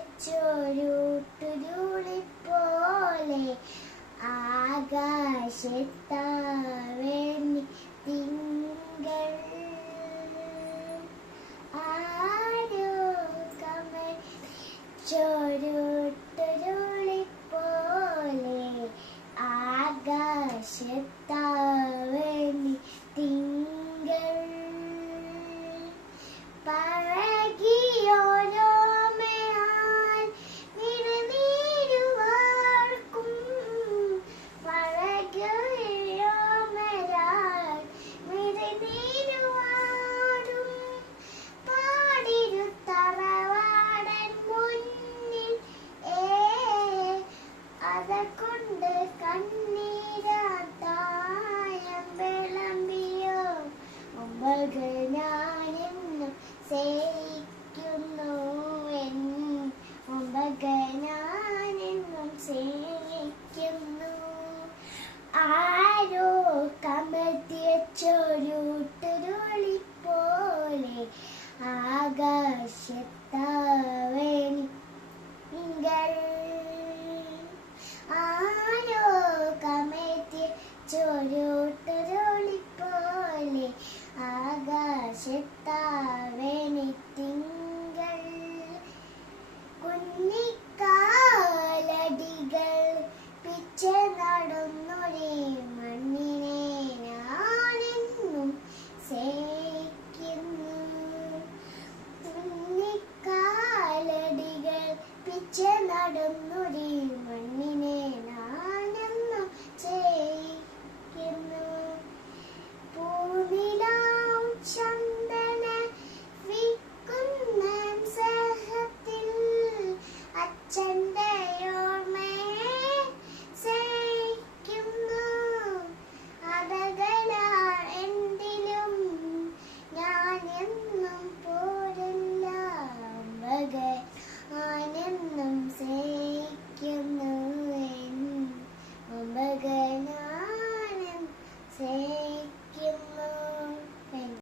കമഴ്ത്തിയച്ചൊരുട്ടുരുളിപ്പോലെ ആകാശത്താവേണി തിങ്കൾ. ആരോ കമഴ്ത്തിയച്ചൊരുട്ടുരുളിപ്പോലെ ആകാശത്താവേണി തിങ്കൾ. പഴകിയോരോമയാൽ വിടനീരുവാർക്കും പഴകിയോമയാൽ വിടനീരുവാടും പാടിരുത്തറവാടൻ മുന്നിൽ അതകൊണ്ട് കണ്ണീരാത്തായം വിളമ്പിയോ മുമ്പകൾ ഞാനെന്നും സേവിക്കുന്നു മുമ്പകൾ ഞാനെന്നും സേവിക്കുന്നു. ആരോ കമഴ്ത്തിയച്ചൊരുട്ടുരുളിപ്പോലെ ആകാശത്താവേണി തിങ്കൾ. ആരോ കമഴ്ത്തിയച്ചൊരുട്ടുരുളിപ്പോലെ ആകാശത്താവേണി തിങ്കൾ. കുഞ്ഞിക്കാലടികൾ പിച്ച നടന്നൊരേ മണ്ണിനെ ഞാനെന്നും സേവിക്കുന്നു. കുഞ്ഞിക്കാലടികൾ പിച്ച നടന്നൊരേ മണ്ണിനെ ഞാനെന്നും സേവിക്കുന്നു. പൂനിലാവും ചന്ദന വിക്കുന്ന സഹത്തിൽ അച്ഛൻ്റെ ഓർമ്മയെ സേവിക്കുന്നു. അതകളാൽ എന്തിലും ഞാൻ എന്നും